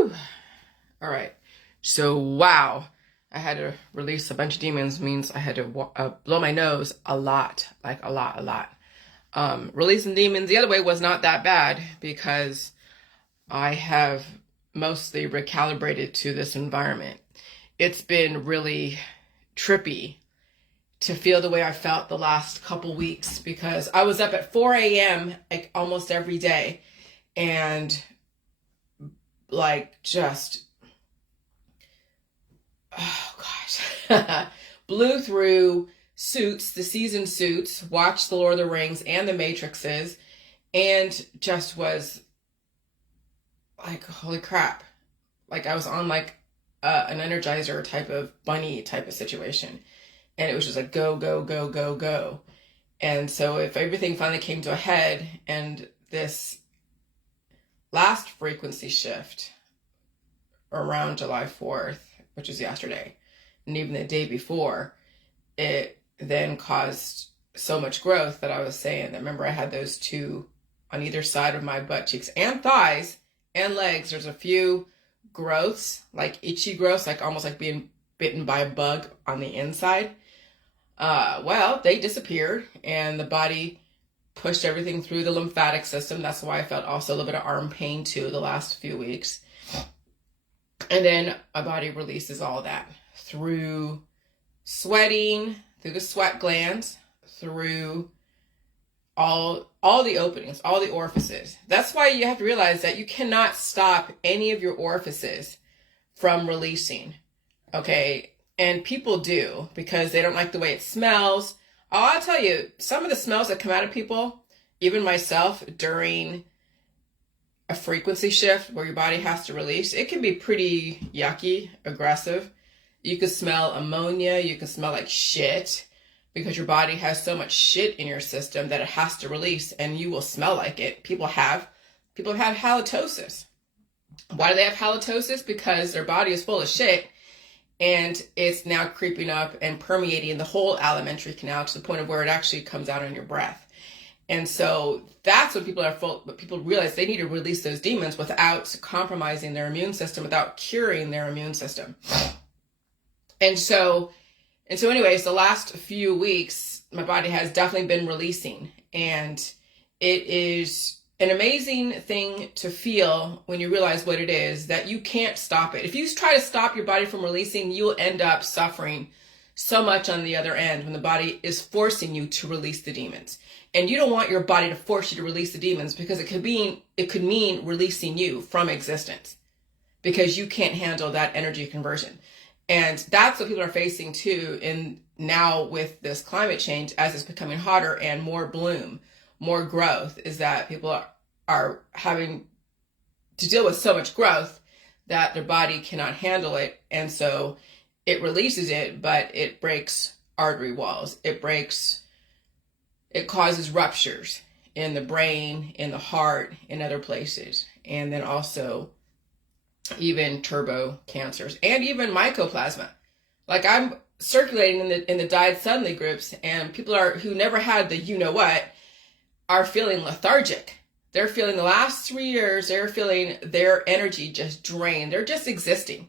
Whew. All right. So, wow. I had to release a bunch of demons, means I had to blow my nose a lot, like a lot. Releasing demons the other way was not that bad because I have mostly recalibrated to this environment. It's been really trippy to feel the way I felt the last couple weeks because I was up at 4 a.m. like almost every day and like just, oh gosh, blew through Suits, the season Suits, watched The Lord of the Rings and The Matrixes, and just was like, holy crap. Like I was on like an Energizer type of bunny type of situation. And it was just like, go, go, go, go, go. And so if everything finally came to a head and this last frequency shift around July 4th, which is yesterday, and even the day before, it then caused so much growth that I was saying that, remember, I had those two on either side of my butt cheeks and thighs and legs. There's a few growths, like itchy growths, like almost like being bitten by a bug on the inside. Well, they disappeared and the body pushed everything through the lymphatic system. That's why I felt also a little bit of arm pain too the last few weeks. And then my body releases all that through sweating, through the sweat glands, through all the openings, all the orifices. That's why you have to realize that you cannot stop any of your orifices from releasing. Okay. And people do because they don't like the way it smells. I'll tell you, some of the smells that come out of people, even myself, during a frequency shift where your body has to release, it can be pretty yucky, aggressive. You can smell ammonia. You can smell like shit because your body has so much shit in your system that it has to release, and you will smell like it. People have had halitosis. Why do they have halitosis? Because their body is full of shit. And it's now creeping up and permeating the whole alimentary canal to the point of where it actually comes out in your breath. And so that's when people realize they need to release those demons without compromising their immune system, without curing their immune system. And so anyways, the last few weeks, my body has definitely been releasing. And it is an amazing thing to feel when you realize what it is, that you can't stop it. If you try to stop your body from releasing, you'll end up suffering so much on the other end when the body is forcing you to release the demons. And you don't want your body to force you to release the demons because it could mean releasing you from existence because you can't handle that energy conversion. And that's what people are facing too in now with this climate change as it's becoming hotter and more bloom, more growth, is that people are having to deal with so much growth that their body cannot handle it. And so it releases it, but it breaks artery walls. It causes ruptures in the brain, in the heart, in other places. And then also even turbo cancers and even mycoplasma. Like I'm circulating in the died suddenly groups, and people who never had the you-know-what are feeling lethargic. They're feeling the last 3 years, they're feeling their energy just drained. They're just existing.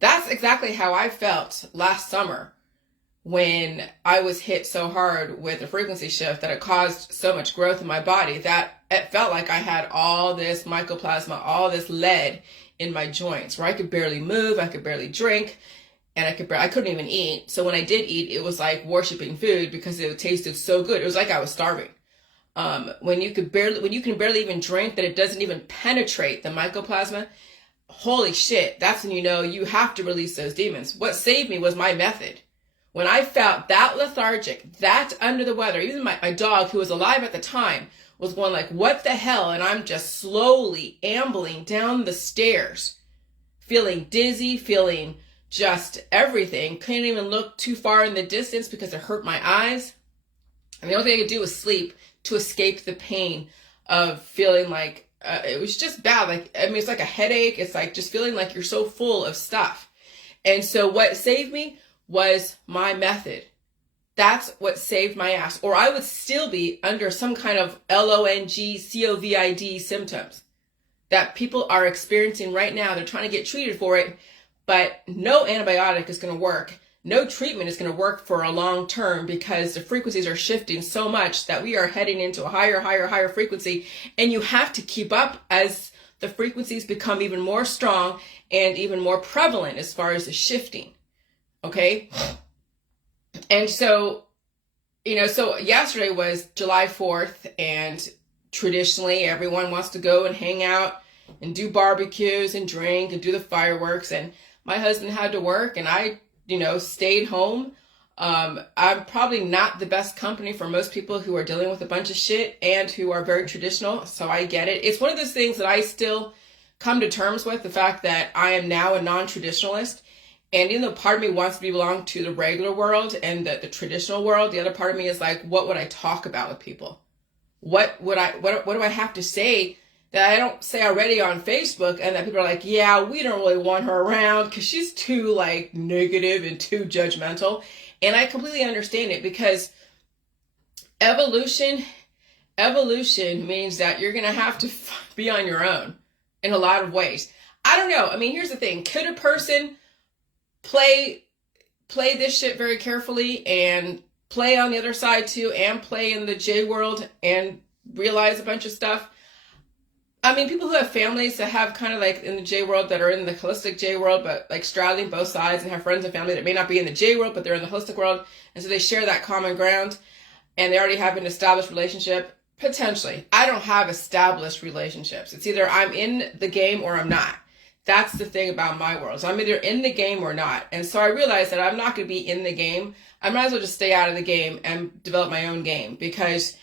That's exactly how I felt last summer when I was hit so hard with a frequency shift that it caused so much growth in my body that it felt like I had all this mycoplasma, all this lead in my joints where I could barely move, I could barely drink, and I couldn't even eat. So when I did eat, it was like worshiping food because it tasted so good. It was like I was starving. When you can barely even drink, that it doesn't even penetrate the mycoplasma, holy shit, that's when you know you have to release those demons. What saved me was my method. When I felt that lethargic, that under the weather, even my dog, who was alive at the time, was going like, what the hell? And I'm just slowly ambling down the stairs, feeling dizzy, feeling just everything. Couldn't even look too far in the distance because it hurt my eyes. And the only thing I could do was sleep to escape the pain of feeling like it was just bad. Like, I mean, it's like a headache. It's like just feeling like you're so full of stuff. And so what saved me was my method. That's what saved my ass. Or I would still be under some kind of LONG COVID symptoms. that people are experiencing right now. They're trying to get treated for it, but no antibiotic is going to work. No treatment is going to work for a long term because the frequencies are shifting so much that we are heading into a higher frequency. And you have to keep up as the frequencies become even more strong and even more prevalent as far as the shifting. Okay. And so, so yesterday was July 4th, and traditionally everyone wants to go and hang out and do barbecues and drink and do the fireworks. And my husband had to work, and I, stayed home. I'm probably not the best company for most people who are dealing with a bunch of shit and who are very traditional. So I get it. It's one of those things that I still come to terms with, the fact that I am now a non-traditionalist. And even though part of me wants to belong to the regular world and the traditional world, the other part of me is like, what would I talk about with people? What do I have to say that I don't say already on Facebook, and that people are like, yeah, we don't really want her around because she's too like negative and too judgmental. And I completely understand it, because evolution means that you're going to have to be on your own in a lot of ways. I don't know. I mean, here's the thing. Could a person play this shit very carefully and play on the other side too, and play in the J world and realize a bunch of stuff? I mean, people who have families that have kind of like in the J world, that are in the holistic J world, but like straddling both sides, and have friends and family that may not be in the J world, but they're in the holistic world. And so they share that common ground, and they already have an established relationship. Potentially. I don't have established relationships. It's either I'm in the game or I'm not. That's the thing about my world. So I'm either in the game or not. And so I realized that I'm not going to be in the game. I might as well just stay out of the game and develop my own game, because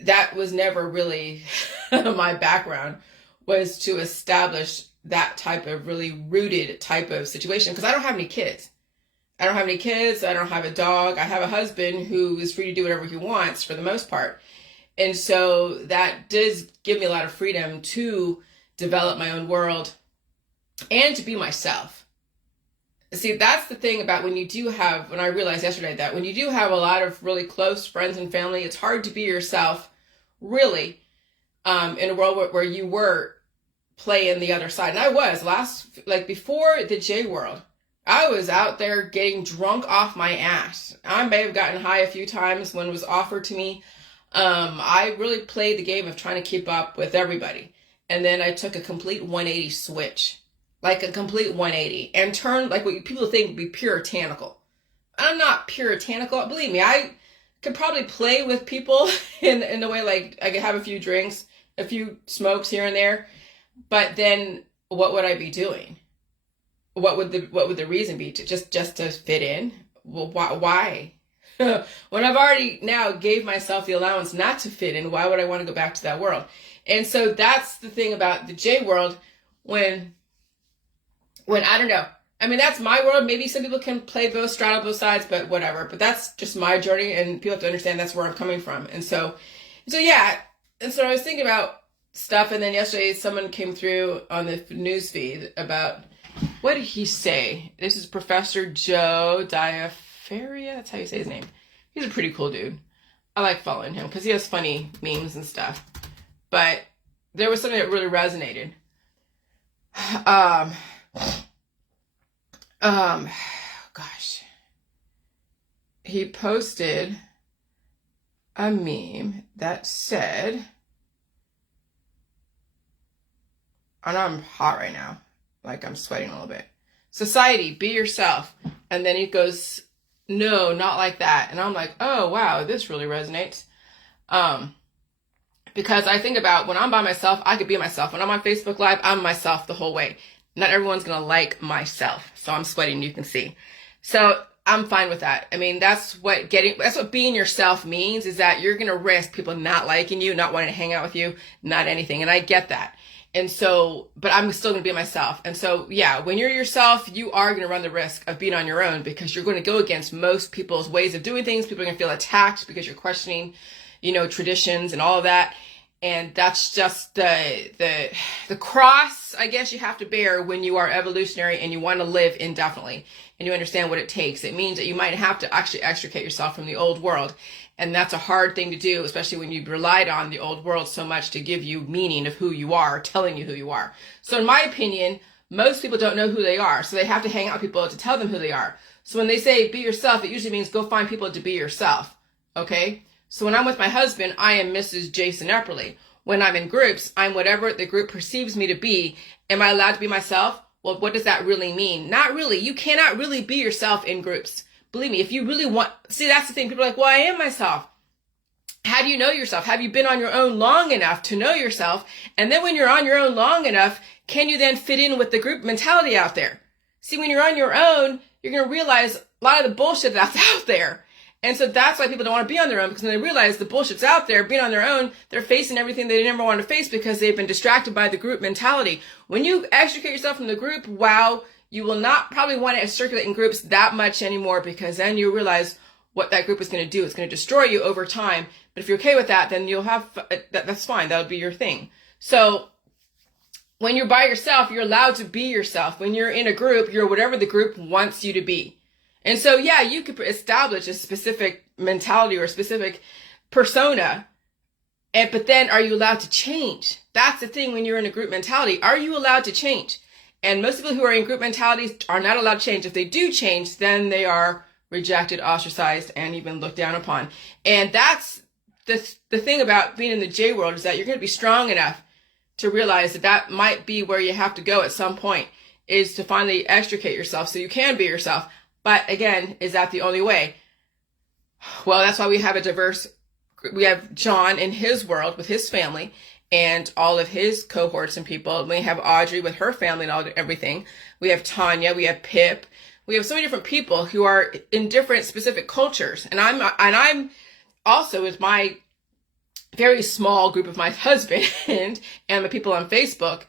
that was never really my background, was to establish that type of really rooted type of situation, because I don't have any kids. I don't have a dog. I have a husband who is free to do whatever he wants for the most part. And so that does give me a lot of freedom to develop my own world and to be myself. See, that's the thing about when I realized yesterday that when you do have a lot of really close friends and family, it's hard to be yourself, really, in a world where you were playing the other side. And I was before the J world, I was out there getting drunk off my ass. I may have gotten high a few times when it was offered to me. I really played the game of trying to keep up with everybody. And then I took a complete 180 switch. Like a complete 180, and turned like what people think would be puritanical. I'm not puritanical. Believe me, I could probably play with people in a way, like I could have a few drinks, a few smokes here and there. But then what would I be doing? What would the reason be? Just to fit in? Well, why? When I've already now gave myself the allowance not to fit in, why would I want to go back to that world? And so that's the thing about the J world, when I don't know. I mean, that's my world. Maybe some people can straddle both sides, but whatever. But that's just my journey, and people have to understand that's where I'm coming from. And so yeah. And so I was thinking about stuff, and then yesterday someone came through on the news feed about, what did he say? This is Professor Joe Diafaria. That's how you say his name. He's a pretty cool dude. I like following him because he has funny memes and stuff. But there was something that really resonated. Gosh. He posted a meme that said, and I'm hot right now. Like, I'm sweating a little bit. Society, be yourself. And then he goes, no, not like that. And I'm like, oh, wow, this really resonates. Because I think about when I'm by myself, I could be myself. When I'm on Facebook Live, I'm myself the whole way. Not everyone's going to like myself. So I'm sweating, you can see. So I'm fine with that. I mean, that's what being yourself means, is that you're going to risk people not liking you, not wanting to hang out with you, not anything. And I get that. And so, but I'm still going to be myself. And so, yeah, when you're yourself, you are going to run the risk of being on your own, because you're going to go against most people's ways of doing things. People are going to feel attacked because you're questioning, traditions and all of that. And that's just the cross, I guess, you have to bear when you are evolutionary and you want to live indefinitely and you understand what it takes. It means that you might have to actually extricate yourself from the old world. And that's a hard thing to do, especially when you've relied on the old world so much to give you meaning of who you are, telling you who you are. So in my opinion, most people don't know who they are. So they have to hang out with people to tell them who they are. So when they say be yourself, it usually means go find people to be yourself. Okay? So when I'm with my husband, I am Mrs. Jason Epperly. When I'm in groups, I'm whatever the group perceives me to be. Am I allowed to be myself? Well, what does that really mean? Not really. You cannot really be yourself in groups. Believe me, if you really want, see, that's the thing. People are like, well, I am myself. How do you know yourself? Have you been on your own long enough to know yourself? And then when you're on your own long enough, can you then fit in with the group mentality out there? See, when you're on your own, you're going to realize a lot of the bullshit that's out there. And so that's why people don't want to be on their own, because when they realize the bullshit's out there, being on their own, they're facing everything they never wanted to face because they've been distracted by the group mentality. When you extricate yourself from the group, wow, you will not probably want to circulate in groups that much anymore, because then you realize what that group is going to do. It's going to destroy you over time. But if you're okay with that, then you'll have, that's fine. That would be your thing. So when you're by yourself, you're allowed to be yourself. When you're in a group, you're whatever the group wants you to be. And so, yeah, you could establish a specific mentality or a specific persona, but then are you allowed to change? That's the thing when you're in a group mentality. Are you allowed to change? And most people who are in group mentalities are not allowed to change. If they do change, then they are rejected, ostracized, and even looked down upon. And that's the thing about being in the J world, is that you're going to be strong enough to realize that that might be where you have to go at some point, is to finally extricate yourself so you can be yourself. But again, is that the only way? Well, that's why we have a diverse, we have John in his world with his family and all of his cohorts and people. We have Audrey with her family and everything. We have Tanya, we have Pip. We have so many different people who are in different specific cultures. And I'm also with my very small group of my husband and the people on Facebook.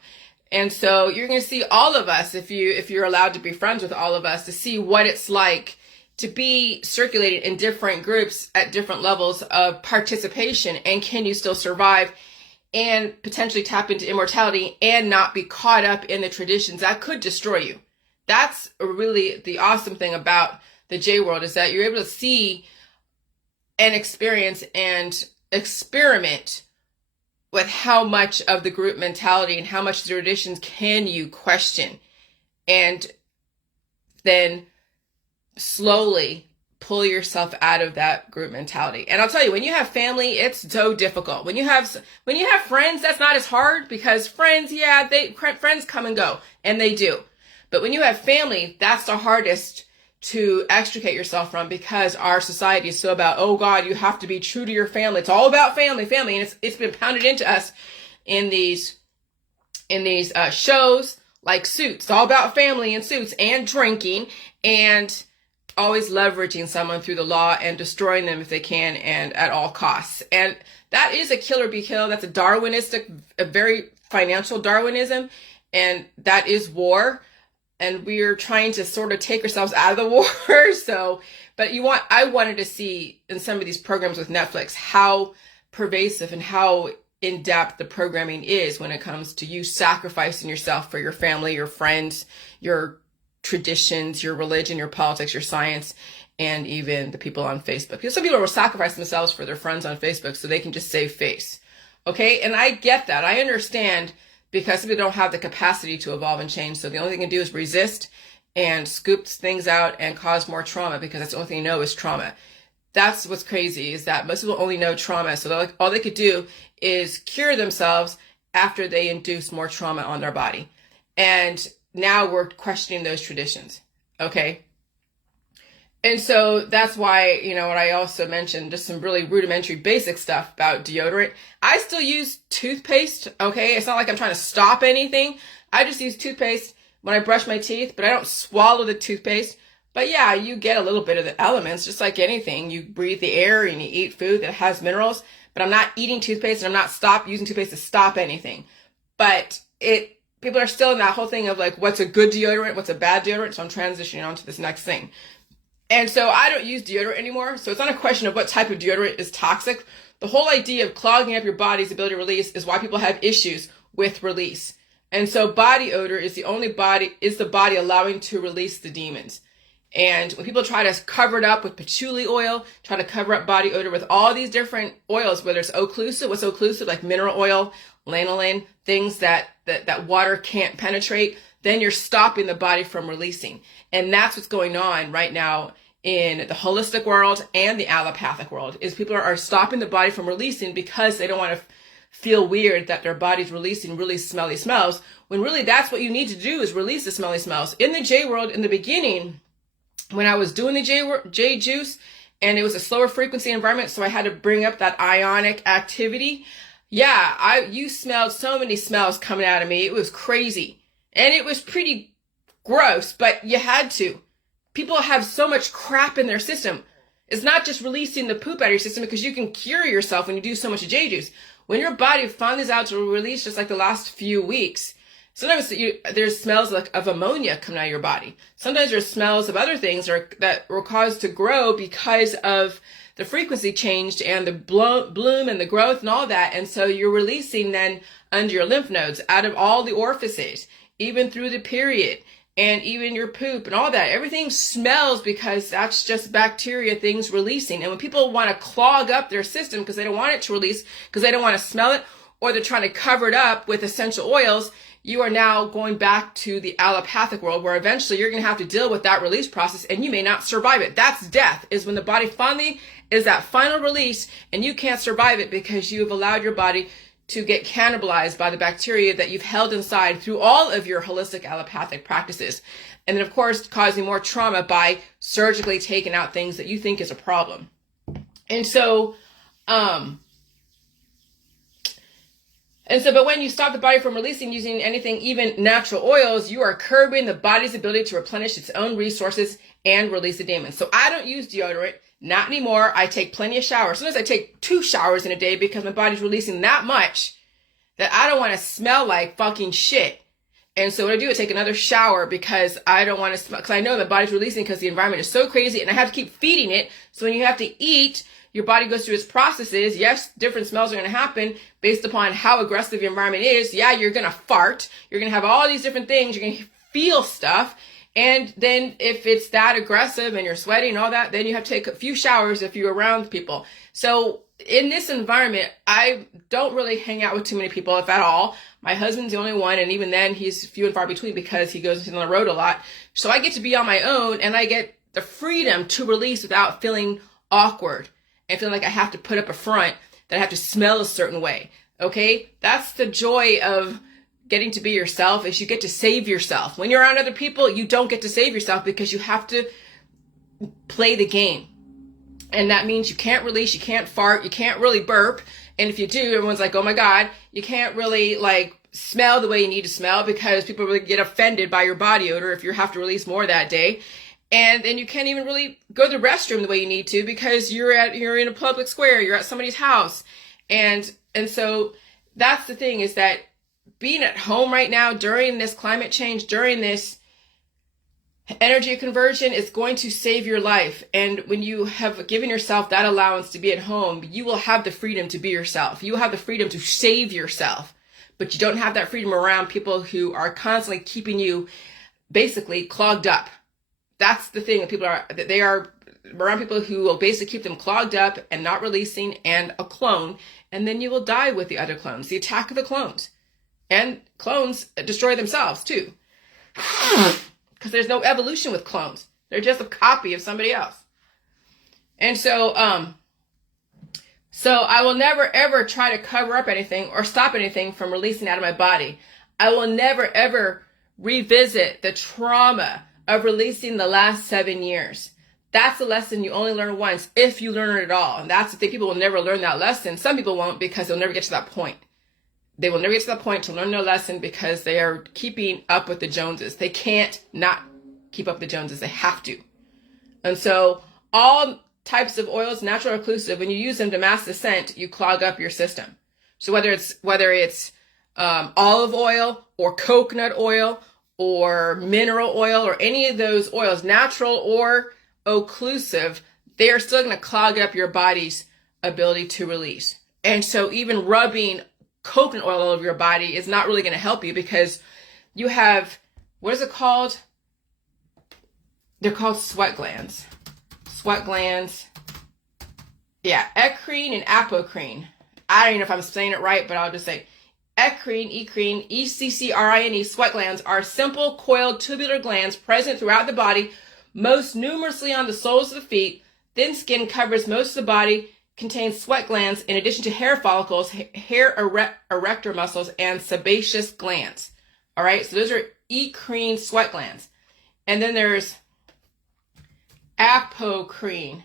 And so you're going to see all of us, if you're allowed to be friends with all of us, to see what it's like to be circulated in different groups at different levels of participation. And can you still survive and potentially tap into immortality and not be caught up in the traditions that could destroy you? That's really the awesome thing about the J world, is that you're able to see and experience and experiment with how much of the group mentality and how much the traditions can you question, and then slowly pull yourself out of that group mentality. And I'll tell you, when you have family, it's so difficult. When you have friends, that's not as hard, because friends, yeah, friends come and go, and they do. But when you have family, that's the hardest to extricate yourself from, because our society is so about, oh God, you have to be true to your family. It's all about family. And it's been pounded into us in these shows like Suits. It's all about family and Suits and drinking and always leveraging someone through the law and destroying them if they can and at all costs. And that is a kill or be killed. That's a very financial Darwinism, and that is war. And we're trying to sort of take ourselves out of the war. So, but I wanted to see in some of these programs with Netflix how pervasive and how in-depth the programming is when it comes to you sacrificing yourself for your family, your friends, your traditions, your religion, your politics, your science, and even the people on Facebook. Because some people will sacrifice themselves for their friends on Facebook so they can just save face. Okay? And I get that. I understand, because some people don't have the capacity to evolve and change. So the only thing they can do is resist and scoop things out and cause more trauma, because that's the only thing they know is trauma. That's what's crazy, is that most people only know trauma. So all they could do is cure themselves after they induce more trauma on their body. And now we're questioning those traditions. Okay. And so that's why, what I also mentioned, just some really rudimentary basic stuff about deodorant. I still use toothpaste, okay? It's not like I'm trying to stop anything. I just use toothpaste when I brush my teeth, but I don't swallow the toothpaste. But yeah, you get a little bit of the elements, just like anything. You breathe the air and you eat food that has minerals, but I'm not eating toothpaste, and I'm not using toothpaste to stop anything. But people are still in that whole thing of like, what's a good deodorant, what's a bad deodorant? So I'm transitioning on to this next thing. And so I don't use deodorant anymore. So it's not a question of what type of deodorant is toxic. The whole idea of clogging up your body's ability to release is why people have issues with release. And so body odor is the body allowing to release the demons. And when people try to cover it up with patchouli oil, try to cover up body odor with all these different oils, whether it's occlusive, what's occlusive, like mineral oil, lanolin, things that water can't penetrate, then you're stopping the body from releasing. And that's what's going on right now in the holistic world and the allopathic world, is people are stopping the body from releasing because they don't want to feel weird that their body's releasing really smelly smells, when really that's what you need to do, is release the smelly smells. In the J world, in the beginning, when I was doing the J juice, and it was a slower frequency environment, so I had to bring up that ionic activity. Yeah, you smelled so many smells coming out of me. It was crazy. And it was pretty gross, but you had to. People have so much crap in their system. It's not just releasing the poop out of your system, because you can cure yourself when you do so much J juice. When your body finally is out to release, just like the last few weeks, sometimes there's smells of ammonia coming out of your body. Sometimes there's smells of other things that were caused to grow because of the frequency changed and the bloom and the growth and all that. And so you're releasing then under your lymph nodes, out of all the orifices, even through the period, and even your poop and all that. Everything smells because that's just bacteria, things releasing. And when people want to clog up their system because they don't want it to release, because they don't want to smell it, or they're trying to cover it up with essential oils, you are now going back to the allopathic world, where eventually you're going to have to deal with that release process, and you may not survive it. That's death, is when the body finally is that final release and you can't survive it because you've allowed your body to get cannibalized by the bacteria that you've held inside through all of your holistic allopathic practices. And then, of course, causing more trauma by surgically taking out things that you think is a problem. And so, but when you stop the body from releasing using anything, even natural oils, you are curbing the body's ability to replenish its own resources and release the demons. So I don't use deodorant. Not anymore. I take plenty of showers. Sometimes I take 2 showers in a day because my body's releasing that much that I don't want to smell like fucking shit. And so what I do is take another shower because I don't want to smell, because I know my body's releasing because the environment is so crazy and I have to keep feeding it. So when you have to eat, your body goes through its processes. Yes, different smells are going to happen based upon how aggressive your environment is. Yeah, you're going to fart. You're going to have all these different things. You're going to feel stuff. And then if it's that aggressive and you're sweating and all that, then you have to take a few showers if you're around people. So in this environment, I don't really hang out with too many people, if at all. My husband's the only one, and even then he's few and far between because he goes on the road a lot. So I get to be on my own, and I get the freedom to release without feeling awkward and feeling like I have to put up a front, that I have to smell a certain way. Okay? That's the joy of getting to be yourself, is you get to save yourself. When you're around other people, you don't get to save yourself because you have to play the game. And that means you can't release, you can't fart, you can't really burp. And if you do, everyone's like, oh my God, you can't really like smell the way you need to smell because people really get offended by your body odor if you have to release more that day. And then you can't even really go to the restroom the way you need to because you're in a public square, you're at somebody's house. And so that's the thing, is that being at home right now during this climate change, during this energy conversion, is going to save your life. And when you have given yourself that allowance to be at home, you will have the freedom to be yourself. You will have the freedom to save yourself. But you don't have that freedom around people who are constantly keeping you basically clogged up. That's the thing that they are around people who will basically keep them clogged up and not releasing, and a clone. And then you will die with the other clones, the attack of the clones. And clones destroy themselves too. Because there's no evolution with clones. They're just a copy of somebody else. And so I will never ever try to cover up anything or stop anything from releasing out of my body. I will never ever revisit the trauma of releasing the last 7 years. That's a lesson you only learn once, if you learn it at all. And that's the thing, people will never learn that lesson. Some people won't, because they'll never get to that point. They will never get to that point to learn their lesson because they are keeping up with the Joneses. They can't not keep up with the Joneses. They have to. And so all types of oils, natural or occlusive, when you use them to mask the scent, you clog up your system. So whether it's olive oil or coconut oil or mineral oil or any of those oils, natural or occlusive, they are still going to clog up your body's ability to release. And so even rubbing coconut oil all over your body is not really going to help you, because you have, what is it called? they're called sweat glands. Sweat glands. Yeah, eccrine and apocrine. I don't even know if I'm saying it right, but I'll just say eccrine, E-C-C-R-I-N-E, sweat glands are simple, coiled, tubular glands present throughout the body, most numerously on the soles of the feet. Thin skin covers most of the body, contains sweat glands in addition to hair follicles, hair erector muscles, and sebaceous glands. All right, so those are eccrine sweat glands. And then there's apocrine.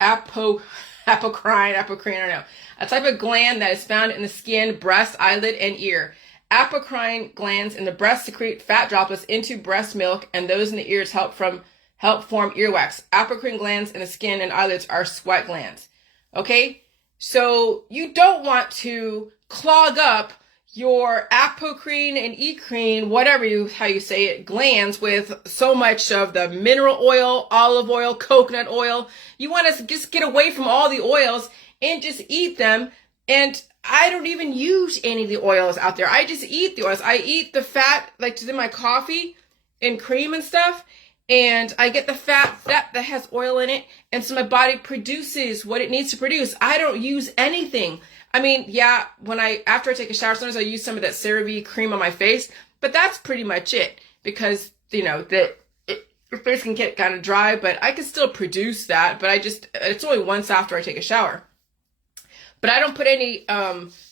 Apocrine, I don't know. A type of gland that is found in the skin, breast, eyelid, and ear. Apocrine glands in the breast secrete fat droplets into breast milk, and those in the ears help form earwax. Apocrine glands in the skin and eyelids are sweat glands. Okay? So you don't want to clog up your apocrine and eccrine, how you say it, glands with so much of the mineral oil, olive oil, coconut oil. You want to just get away from all the oils and just eat them. And I don't even use any of the oils out there. I just eat the oils. I eat the fat, like in my coffee and cream and stuff. And I get the fat that has oil in it. And so my body produces what it needs to produce. I don't use anything. I mean, yeah, after I take a shower, sometimes I use some of that CeraVe cream on my face, but that's pretty much it because, your face can get kind of dry, but I can still produce that, but it's only once after I take a shower. But I don't put any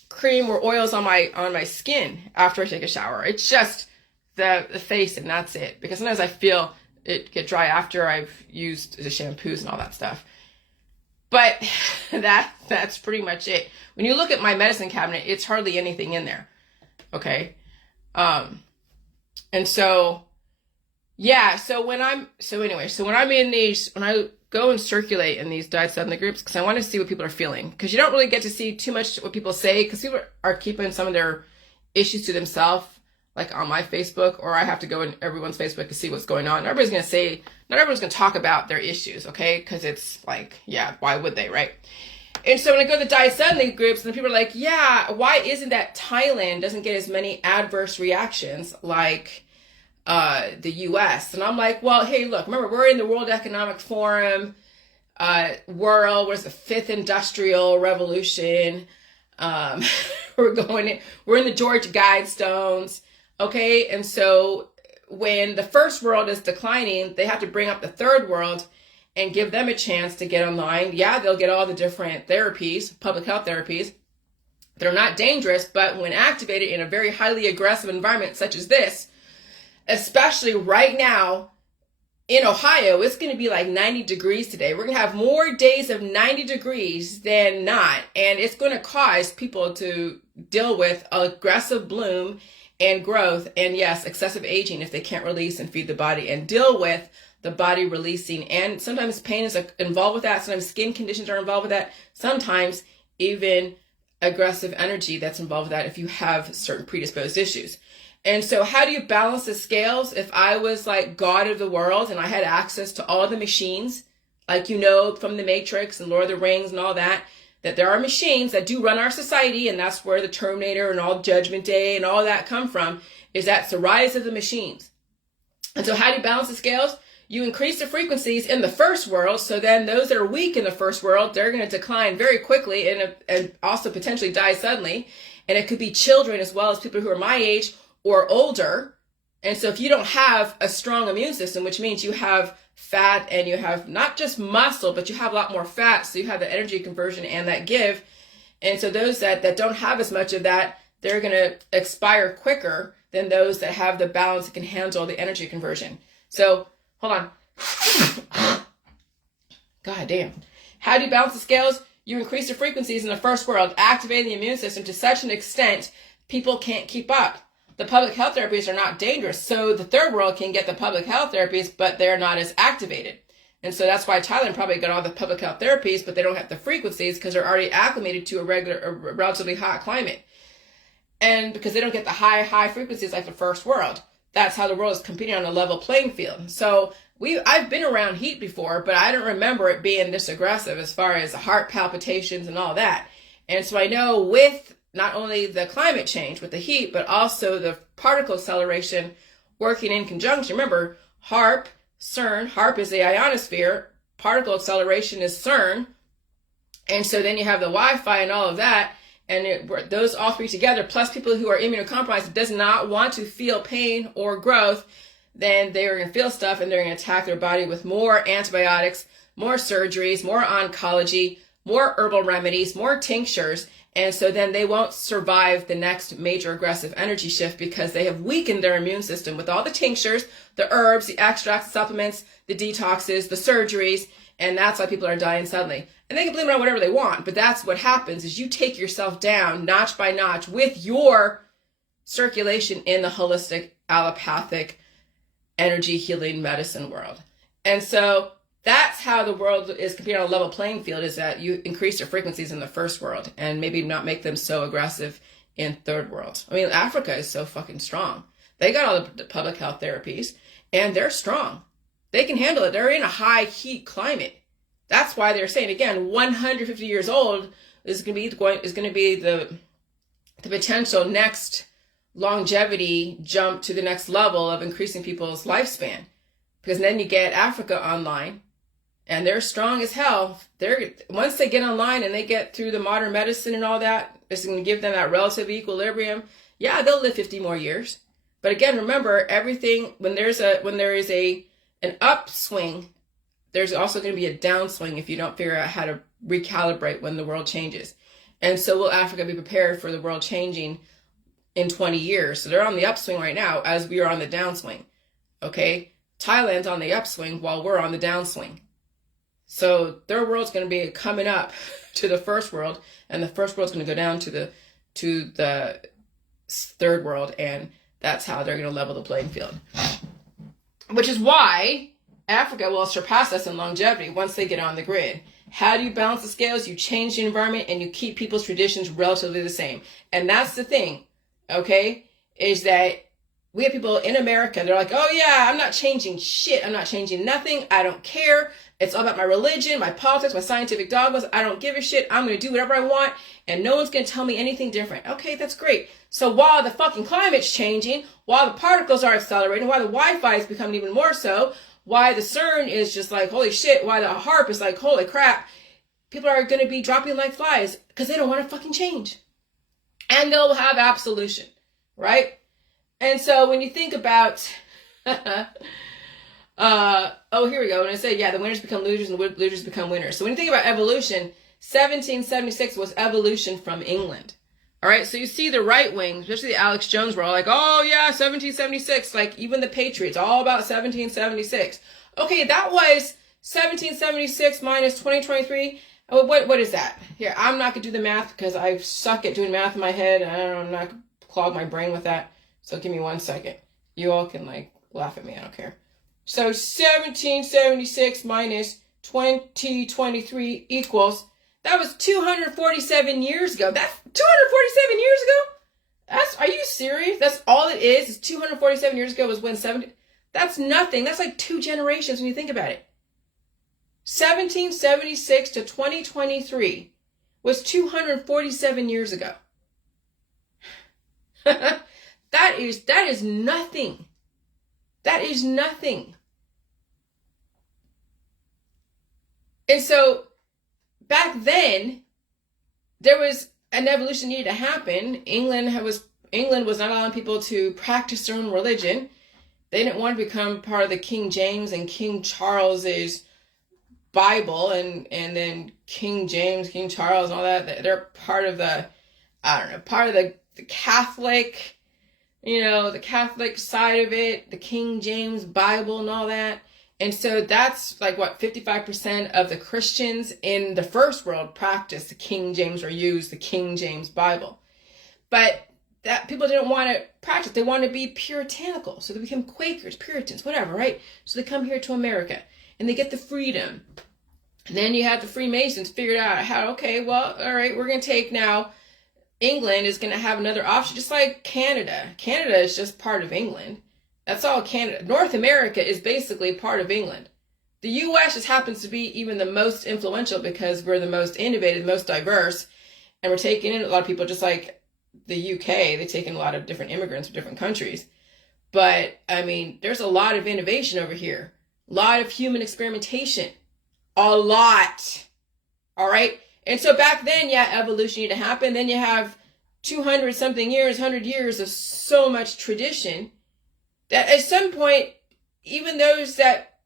cream or oils on my skin after I take a shower. It's just the face and that's it, because sometimes I feel it get dry after I've used the shampoos and all that stuff. But that's pretty much it. When you look at my medicine cabinet, it's hardly anything in there. Okay. And so, yeah, so when I go and circulate in these diet suddenly groups, because I want to see what people are feeling, because you don't really get to see too much what people say, because people are keeping some of their issues to themselves, like on my Facebook, or I have to go in everyone's Facebook to see what's going on. Not everyone's going to talk about their issues, okay? Because it's like, yeah, why would they, right? And so when I go to the diet suddenly groups, and people are like, yeah, why isn't that Thailand doesn't get as many adverse reactions like the U.S.? And I'm like, well, hey, look, remember, we're in the World Economic Forum, where's the fifth industrial revolution? We're in the Georgia Guidestones. Okay, and so when the first world is declining, they have to bring up the third world and give them a chance to get online. Yeah, they'll get all the different therapies, public health therapies. They're not dangerous, but when activated in a very highly aggressive environment such as this, especially right now in Ohio, it's going to be like 90 degrees today. We're going to have more days of 90 degrees than not, and it's going to cause people to deal with aggressive bloom and growth, and yes, excessive aging if they can't release and feed the body and deal with the body releasing. And sometimes pain is involved with that. Sometimes skin conditions are involved with that. Sometimes even aggressive energy that's involved with that if you have certain predisposed issues. And so how do you balance the scales? If I was like God of the world and I had access to all the machines, like from the Matrix and Lord of the Rings and all that there are machines that do run our society, and that's where the Terminator and all Judgment Day and all that come from, is that's the rise of the machines. And so how do you balance the scales? You increase the frequencies in the first world, so then those that are weak in the first world, they're going to decline very quickly and also potentially die suddenly. And it could be children as well as people who are my age or older. And so if you don't have a strong immune system, which means you have fat and you have not just muscle, but you have a lot more fat, so you have the energy conversion and that give. And so those that don't have as much of that, they're going to expire quicker than those that have the balance that can handle the energy conversion. So hold on. God damn. How do you balance the scales? You increase the frequencies in the first world, activating the immune system to such an extent people can't keep up. The public health therapies are not dangerous, so the third world can get the public health therapies, but they're not as activated. And so that's why Thailand probably got all the public health therapies, but they don't have the frequencies because they're already acclimated to a relatively hot climate. And because they don't get the high frequencies like the first world. That's how the world is competing on a level playing field. So I've been around heat before, but I don't remember it being this aggressive as far as heart palpitations and all that. And so I know with not only the climate change with the heat, but also the particle acceleration working in conjunction. Remember, HAARP, CERN. HARP is the ionosphere. Particle acceleration is CERN. And so then you have the Wi-Fi and all of that. And those all three together, plus people who are immunocompromised, does not want to feel pain or growth, then they're going to feel stuff and they're going to attack their body with more antibiotics, more surgeries, more oncology, more herbal remedies, more tinctures. And so then they won't survive the next major aggressive energy shift because they have weakened their immune system with all the tinctures, the herbs, the extracts, the supplements, the detoxes, the surgeries. And that's why people are dying suddenly. And they can blame it on whatever they want, but that's what happens is you take yourself down notch by notch with your circulation in the holistic, allopathic, energy healing medicine world. And so that's how the world is competing on a level playing field, is that you increase your frequencies in the first world and maybe not make them so aggressive in third world. I mean, Africa is so fucking strong. They got all the public health therapies and they're strong. They can handle it. They're in a high heat climate. That's why they're saying, again, 150 years old is going to be the potential next longevity jump to the next level of increasing people's lifespan. Because then you get Africa online and they're strong as hell. Once they get online and they get through the modern medicine and all that, it's going to give them that relative equilibrium. Yeah, they'll live 50 more years. But again, remember, everything, when there is an upswing, there's also going to be a downswing if you don't figure out how to recalibrate when the world changes. And so will Africa be prepared for the world changing in 20 years? So they're on the upswing right now as we are on the downswing. Okay? Thailand's on the upswing while we're on the downswing. So their world's going to be coming up to the first world, and the first world's going to go down to the third world, and that's how they're going to level the playing field. Which is why Africa will surpass us in longevity once they get on the grid. How do you balance the scales? You change the environment and you keep people's traditions relatively the same. And that's the thing, okay, is that we have people in America, they're like, oh yeah, I'm not changing shit. I'm not changing nothing. I don't care. It's all about my religion, my politics, my scientific dogmas. I don't give a shit. I'm going to do whatever I want and no one's going to tell me anything different. Okay, that's great. So while the fucking climate's changing, while the particles are accelerating, while the Wi-Fi is becoming even more so, why the CERN is just like, holy shit, why the HARP is like, holy crap, people are going to be dropping like flies because they don't want to fucking change. And they'll have absolution, right? And so when you think about, here we go. When I say, yeah, the winners become losers and the losers become winners. So when you think about evolution, 1776 was evolution from England. All right, so you see the right wing, especially the Alex Jones, were all like, oh yeah, 1776, like even the Patriots, all about 1776. Okay, that was 1776 minus 2023. What is that? Here, I'm not going to do the math because I suck at doing math in my head. I'm not going to clog my brain with that. So give me 1 second. You all can like laugh at me, I don't care. So 1776 minus 2023 equals, that was 247 years ago. That's 247 years ago? Are you serious? That's all it is 247 years ago was when that's nothing. That's like 2 generations when you think about it. 1776 to 2023 was 247 years ago. That is nothing. That is nothing. And so back then, there was an evolution needed to happen. England was not allowing people to practice their own religion. They didn't want to become part of the King James and King Charles's Bible, and then King James, King Charles, and all that. They're part of the Catholic, the Catholic side of it, the King James Bible and all that. And so that's like 55% of the Christians in the first world practice the King James or use the King James Bible. But that people didn't want to practice. They wanted to be puritanical. So they became Quakers, Puritans, whatever, right? So they come here to America and they get the freedom. And then you have the Freemasons figured out how, okay, well, all right, we're going to take now, England is going to have another option, just like Canada. Canada is just part of England. That's all Canada. North America is basically part of England. The U.S. just happens to be even the most influential because we're the most innovative, most diverse, and we're taking in a lot of people, just like the U.K. They take in a lot of different immigrants from different countries. But, I mean, there's a lot of innovation over here. A lot of human experimentation. A lot. All right. And so back then, yeah, evolution needed to happen. Then you have 200 something years, 100 years of so much tradition that at some point, even those that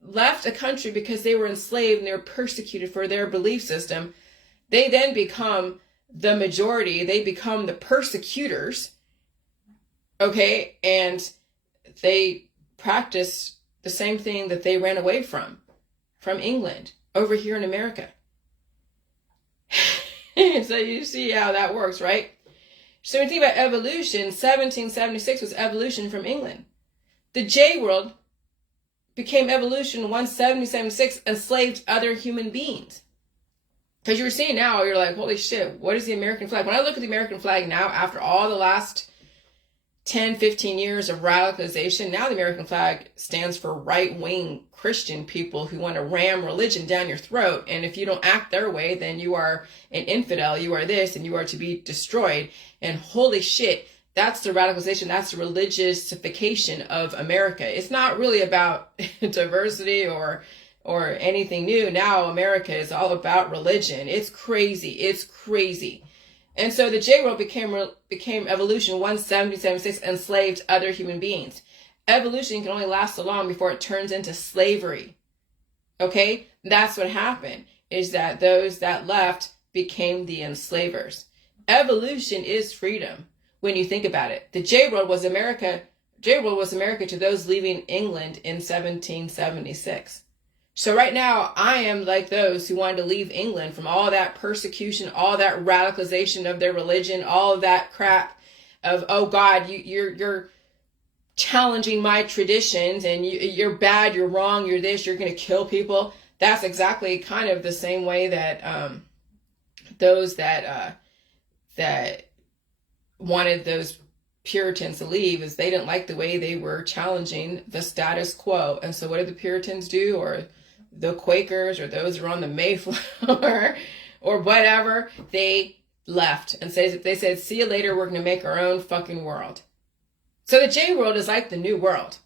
left a country because they were enslaved and they were persecuted for their belief system, they then become the majority. They become the persecutors. Okay. And they practice the same thing that they ran away from England over here in America. So you see how that works, right? So when you think about evolution, 1776 was evolution from England. The J world became evolution once 1776 enslaved other human beings. Because you're seeing now, you're like, holy shit, what is the American flag? When I look at the American flag now, after all the last 10, 15 years of radicalization, now the American flag stands for right-wing Christian people who want to ram religion down your throat. And if you don't act their way, then you are an infidel, you are this, and you are to be destroyed. And holy shit, that's the radicalization, that's the religiousification of America. It's not really about diversity or anything new. Now America is all about religion. It's crazy. It's crazy. And so the J world became evolution once 1776 enslaved other human beings. Evolution can only last so long before it turns into slavery. Okay? That's what happened, is that those that left became the enslavers. Evolution is freedom when you think about it. The J world was America. J world was America to those leaving England in 1776. So right now, I am like those who wanted to leave England from all that persecution, all that radicalization of their religion, all of that crap of, oh God, you're challenging my traditions and you're bad, you're wrong, you're this, you're going to kill people. That's exactly kind of the same way that those that wanted those Puritans to leave, is they didn't like the way they were challenging the status quo. And so what did the Puritans do? Or the Quakers, or those who were on the Mayflower or whatever, they left and they said, see you later, we're going to make our own fucking world. So the J world is like the new world.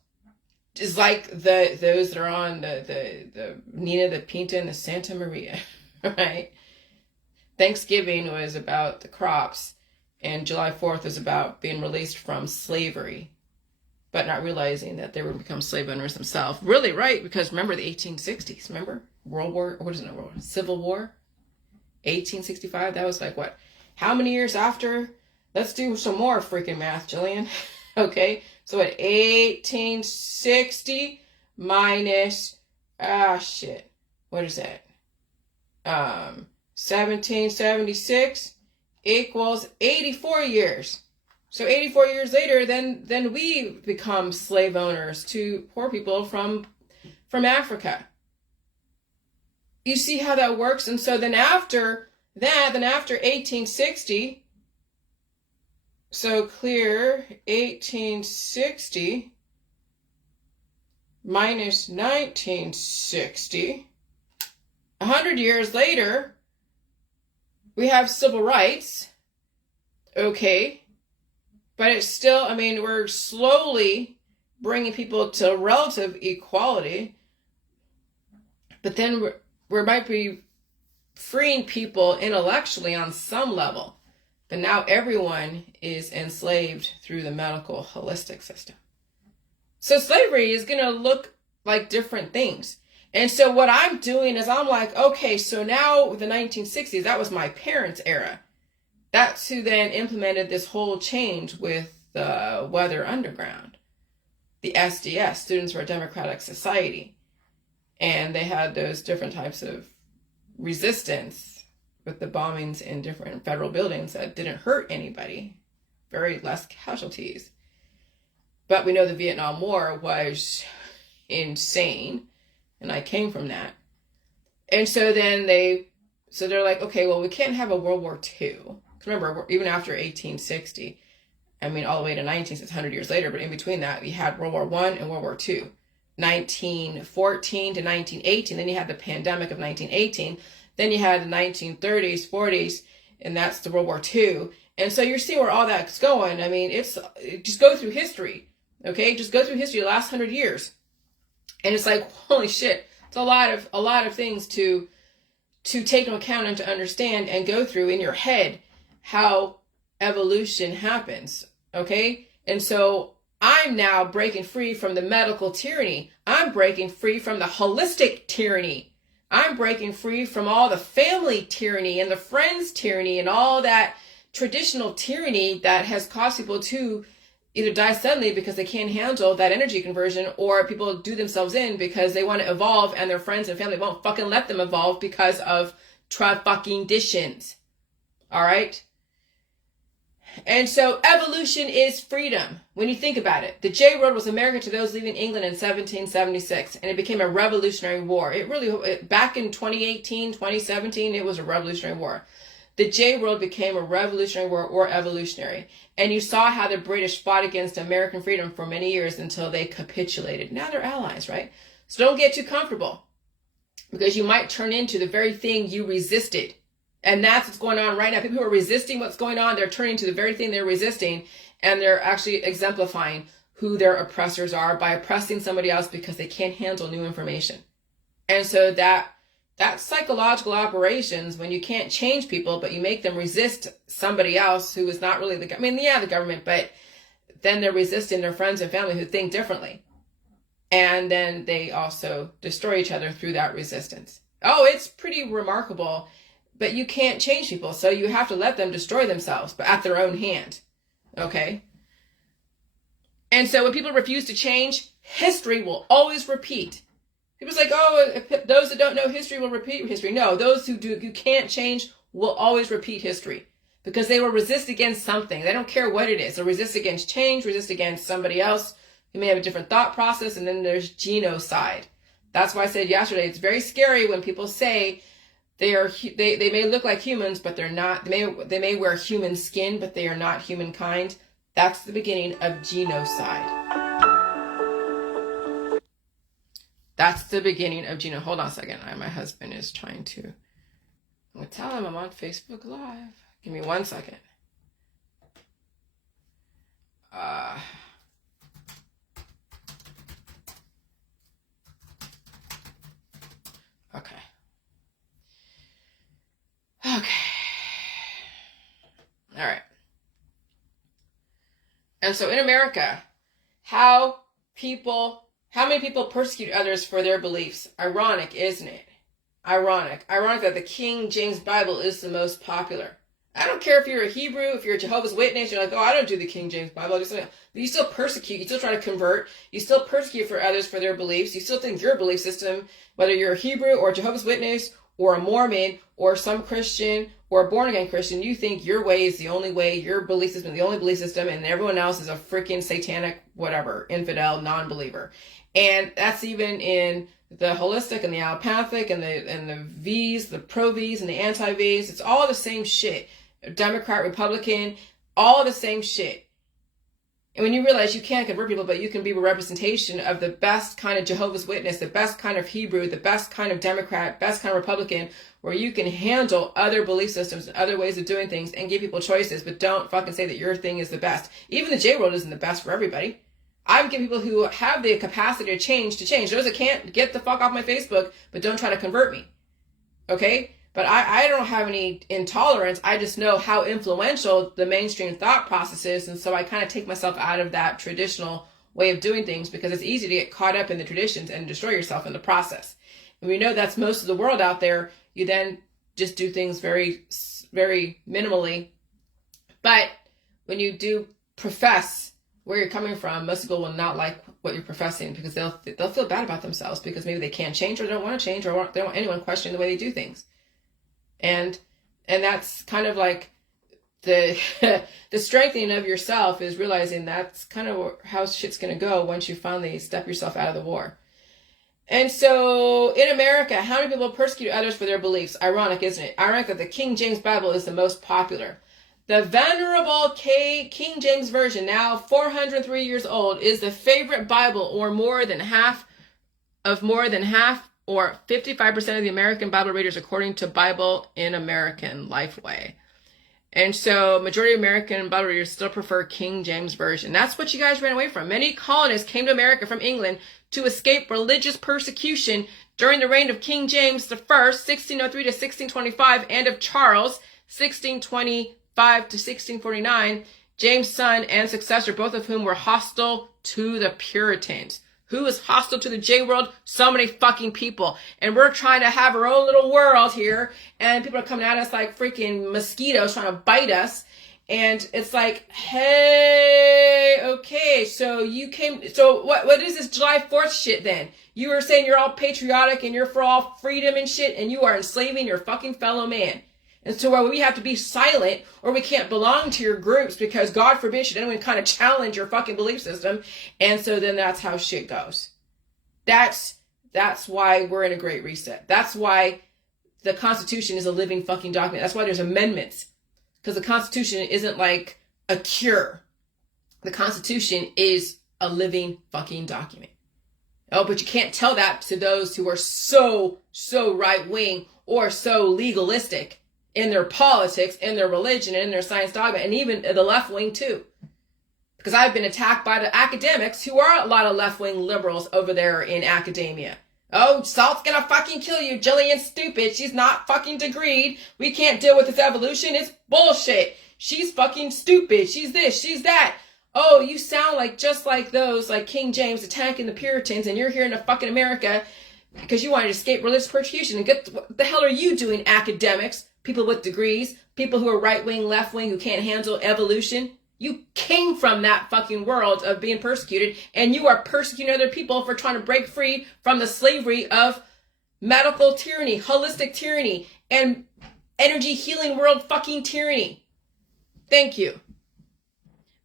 It's like those that are on the Nina, the Pinta, and the Santa Maria, right? Thanksgiving was about the crops, and July 4th was about being released from slavery, but not realizing that they were going to become slave owners themselves. Really, right? Because remember the 1860s, remember? Civil War? 1865, that was like what? How many years after? Let's do some more freaking math, Jillian. Okay, so at 1860 minus, what is that? 1776 equals 84 years. So 84 years later, then we become slave owners to poor people from Africa. You see how that works? And so then after 1860, so clear 1860 minus 1960, 100 years later, we have civil rights. Okay. But it's still, I mean, we're slowly bringing people to relative equality. But then we might be freeing people intellectually on some level. But now everyone is enslaved through the medical holistic system. So slavery is going to look like different things. And so what I'm doing is I'm like, okay, so now the 1960s, that was my parents' era. That's who then implemented this whole change with the Weather Underground, the SDS, Students for a Democratic Society. And they had those different types of resistance with the bombings in different federal buildings that didn't hurt anybody, very less casualties. But we know the Vietnam War was insane, and I came from that. And so then they're like, okay, well, we can't have a World War II. Remember, even after 1860, I mean, all the way to 100 years later, but in between that, we had World War I and World War II. 1914 to 1918, then you had the pandemic of 1918, then you had the 1930s, 40s, and that's the World War II. And so you're seeing where all that's going. I mean, just go through history, okay? Just go through history the last 100 years. And it's like, holy shit, it's a lot of things to take into account and to understand and go through in your head how evolution happens. Okay? And so I'm now breaking free from the medical tyranny. I'm breaking free from the holistic tyranny. I'm breaking free from all the family tyranny and the friends tyranny and all that traditional tyranny that has caused people to either die suddenly because they can't handle that energy conversion, or people do themselves in because they want to evolve and their friends and family won't fucking let them evolve because of tra-fucking-ditions. All right? And so evolution is freedom. When you think about it, the J Road was America to those leaving England in 1776, and it became a revolutionary war. Back in 2018, 2017, it was a revolutionary war. The J Road became a revolutionary war or evolutionary. And you saw how the British fought against American freedom for many years until they capitulated. Now they're allies, right? So don't get too comfortable, because you might turn into the very thing you resisted. And that's what's going on right now. People who are resisting what's going on, they're turning to the very thing they're resisting, and they're actually exemplifying who their oppressors are by oppressing somebody else because they can't handle new information. And so that psychological operations, when you can't change people, but you make them resist somebody else who is not really the government, but then they're resisting their friends and family who think differently. And then they also destroy each other through that resistance. Oh, it's pretty remarkable, but you can't change people. So you have to let them destroy themselves, but at their own hand. Okay? And so when people refuse to change, history will always repeat. People's like, oh, those that don't know history will repeat history. No, those who can't change will always repeat history, because they will resist against something. They don't care what it is. They'll resist against change, resist against somebody else who may have a different thought process, and then there's genocide. That's why I said yesterday, it's very scary when people say they may look like humans, but they're not. They may wear human skin, but they are not humankind. That's the beginning of genocide. That's the beginning of genocide. Hold on a second. My husband is trying to... I'm going to tell him I'm on Facebook Live. Give me 1 second. Okay. All right. And so in America, how many people persecute others for their beliefs? Ironic, isn't it? Ironic that the King James Bible is the most popular. I don't care if you're a Hebrew, if you're a Jehovah's Witness, you're like, oh, I don't do the King James Bible. But you still persecute. You still try to convert. You still persecute for others for their beliefs. You still think your belief system, whether you're a Hebrew or a Jehovah's Witness or a Mormon or some Christian or a born-again Christian, you think your way is the only way, your belief system is the only belief system, and everyone else is a freaking satanic, whatever, infidel, non-believer. And that's even in the holistic and the allopathic and the V's, the pro-V's and the anti-V's. It's all the same shit. Democrat, Republican, all the same shit. And when you realize you can't convert people, but you can be a representation of the best kind of Jehovah's Witness, the best kind of Hebrew, the best kind of Democrat, best kind of Republican, where you can handle other belief systems and other ways of doing things and give people choices, but don't fucking say that your thing is the best. Even the J-World isn't the best for everybody. I've given people who have the capacity to change. Those that can't, get the fuck off my Facebook, but don't try to convert me. Okay? But I don't have any intolerance. I just know how influential the mainstream thought process is. And so I kind of take myself out of that traditional way of doing things, because it's easy to get caught up in the traditions and destroy yourself in the process. And we know that's most of the world out there. You then just do things very, very minimally. But when you do profess where you're coming from, most people will not like what you're professing, because they'll feel bad about themselves because maybe they can't change, or they don't want to change, or they don't want anyone questioning the way they do things. And that's kind of like the the strengthening of yourself, is realizing that's kind of how shit's going to go once you finally step yourself out of the war. And so in America, how many people persecute others for their beliefs? Ironic, isn't it? Ironic that the King James Bible is the most popular. The venerable King James Version, now 403 years old, is the favorite Bible, or more than half, or 55% of the American Bible readers, according to Bible in American Lifeway. And so majority of American Bible readers still prefer King James Version. That's what you guys ran away from. Many colonists came to America from England to escape religious persecution during the reign of King James I, 1603 to 1625, and of Charles, 1625 to 1649, James' son and successor, both of whom were hostile to the Puritans. Who is hostile to the J-world? So many fucking people. And we're trying to have our own little world here, and people are coming at us like freaking mosquitoes trying to bite us. And it's like, hey, okay, so you came, so what is this July 4th shit then? You were saying you're all patriotic and you're for all freedom and shit, and you are enslaving your fucking fellow man. And so we have to be silent, or we can't belong to your groups because God forbid should anyone kind of challenge your fucking belief system. And so then that's how shit goes. That's why we're in a great reset. That's why the Constitution is a living fucking document. That's why there's amendments. Because the Constitution isn't like a cure. The Constitution is a living fucking document. Oh, but you can't tell that to those who are so right-wing or so legalistic in their politics, in their religion, and in their science dogma, and even the left wing too. Because I've been attacked by the academics who are a lot of left-wing liberals over there in academia. Oh, salt's gonna fucking kill you. Jillian's stupid. She's not fucking degreed. We can't deal with this evolution. It's bullshit. She's fucking stupid. She's this, she's that. Oh, you sound like just like those, like King James attacking the Puritans, and you're here in fucking America because you wanted to escape religious persecution. And what the hell are you doing, academics? People with degrees, people who are right-wing, left-wing, who can't handle evolution. You came from that fucking world of being persecuted, and you are persecuting other people for trying to break free from the slavery of medical tyranny, holistic tyranny, and energy healing world fucking tyranny. Thank you.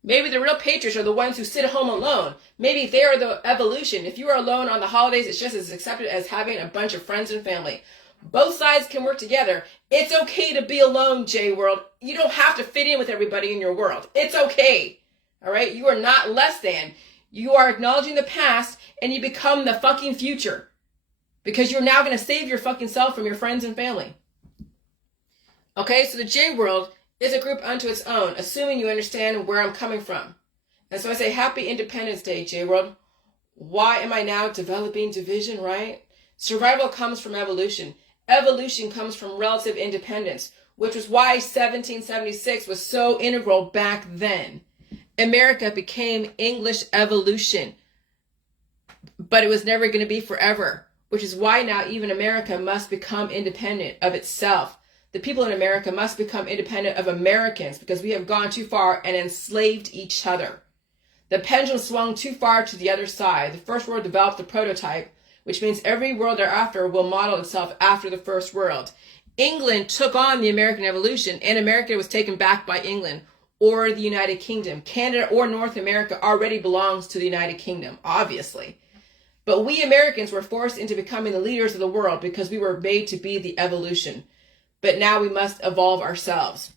Maybe the real patriots are the ones who sit at home alone. Maybe they are the evolution. If you are alone on the holidays, it's just as accepted as having a bunch of friends and family. Both sides can work together. It's okay to be alone, J-world. You don't have to fit in with everybody in your world. It's okay. All right? You are not less than. You are acknowledging the past, and you become the fucking future. Because you're now going to save your fucking self from your friends and family. Okay? So the J-world is a group unto its own, assuming you understand where I'm coming from. And so I say, Happy Independence Day, J-world. Why am I now developing division, right? Survival comes from evolution. Evolution comes from relative independence, which was why 1776 was so integral back then. America became English evolution, but it was never going to be forever, which is why now even America must become independent of itself. The people in America must become independent of Americans because we have gone too far and enslaved each other. The pendulum swung too far to the other side. The First World developed the prototype, which means every world thereafter will model itself after the First World. England took on the American evolution, and America was taken back by England or the United Kingdom. Canada or North America already belongs to the United Kingdom, obviously. But we Americans were forced into becoming the leaders of the world because we were made to be the evolution. But now we must evolve ourselves.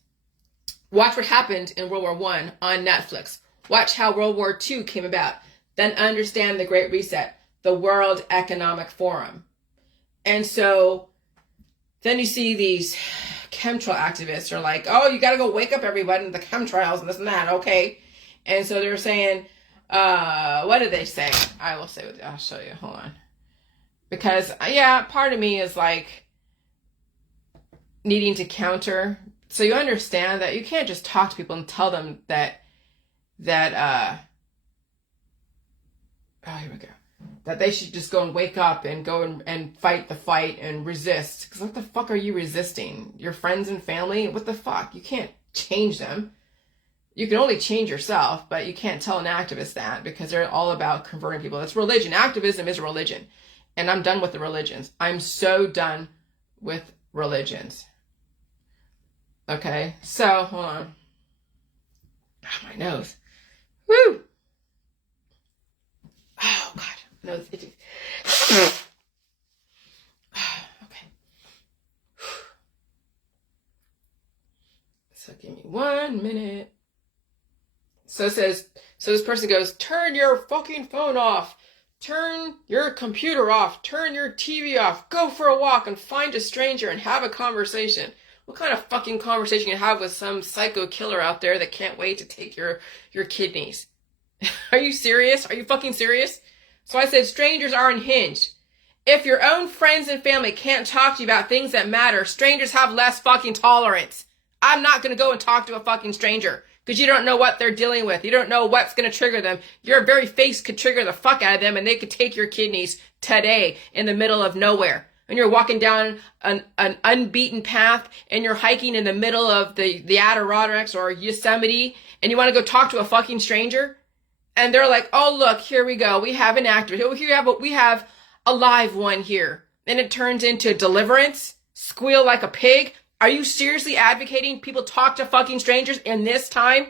Watch what happened in World War I on Netflix. Watch how World War II came about. Then understand the Great Reset, the World Economic Forum. And so then you see these chemtrail activists are like, oh, you got to go wake up everybody in the chemtrails and this and that. Okay. And so they're saying, what did they say? I will say, I'll show you. Hold on. Because, yeah, part of me is like needing to counter. So you understand that you can't just talk to people and tell them that here we go. That they should just go and wake up and go and fight the fight and resist. Because what the fuck are you resisting? Your friends and family? What the fuck? You can't change them. You can only change yourself, but you can't tell an activist that because they're all about converting people. It's religion. Activism is a religion. And I'm done with the religions. I'm so done with religions. Okay, so hold on. Oh, my nose. Woo! Oh, God. Nose itching. Okay. So give me 1 minute. So it says, so this person goes, turn your fucking phone off. Turn your computer off. Turn your TV off. Go for a walk and find a stranger and have a conversation. What kind of fucking conversation you have with some psycho killer out there that can't wait to take your kidneys? Are you serious? Are you fucking serious? So I said, strangers are unhinged. If your own friends and family can't talk to you about things that matter, strangers have less fucking tolerance. I'm not going to go and talk to a fucking stranger because you don't know what they're dealing with. You don't know what's going to trigger them. Your very face could trigger the fuck out of them and they could take your kidneys today in the middle of nowhere. And you're walking down an unbeaten path and you're hiking in the middle of the Adirondacks or Yosemite and you want to go talk to a fucking stranger and they're like, oh, look, here we go. We have an actor. We have a live one here. And it turns into Deliverance, Squeal Like a Pig. Are you seriously advocating people talk to fucking strangers in this time?